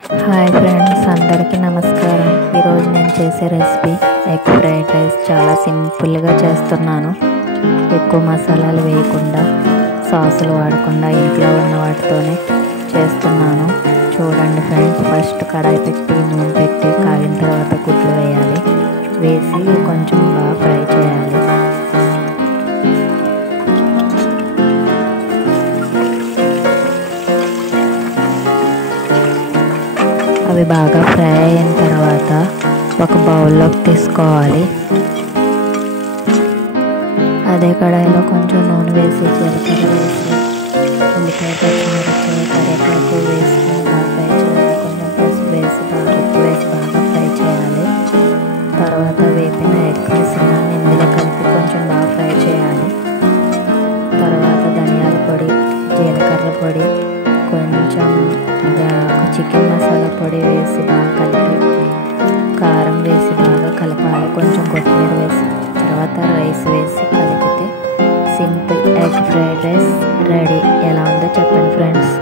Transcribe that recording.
Hi friends, అందరికీ నమస్కారం. ఈరోజు నేను చేసే రెసిపీ ఎగ్ ఫ్రైడ్ రైస్. చాలా సింపుల్గా చేస్తున్నాను. ఎక్కువ మసాలాలు వేయకుండా, సాసులు వాడకుండా ఇంట్లో ఉన్న వాటితోనే చేస్తున్నాను. చూడండి ఫ్రెండ్స్, ఫస్ట్ కడాయి పెట్టి నూనె పెట్టి కాగిన తర్వాత గుడ్లు వేయాలి. వేసి కొంచెం బాగా ఫ్రై చేయాలి. అవి బాగా ఫ్రై అయిన తర్వాత ఒక బౌల్లోకి తీసుకోవాలి. అదే కడాయిలో కొంచెం నూనె వేసి జీలకర్ర వేసి ఉల్లిపాయ పచ్చిమిరపకాయ కరివేపాకు వేసి బాగా ఫ్రై చేయాలి. కొంచెం పసుపు వేసి బాగా ఉప్పు వేసి బాగా ఫ్రై చేయాలి. తర్వాత వేపిన ఎగ్ మిశ్రమాన్ని ఇందులో కలిపి కొంచెం బాగా ఫ్రై చేయాలి. తర్వాత ధనియాల పొడి, జీలకర్ర పొడి, కొంచెం చికెన్ మసాలా పొడి వేసి బాగా కలిపి కారం వేసి బాగా కలపాలి. కొంచెం కొత్తిమీర వేసి తర్వాత రైస్ వేసి కలిపితే simple egg fried rice ready. ఎలా ఉందో చెప్పండి ఫ్రెండ్స్.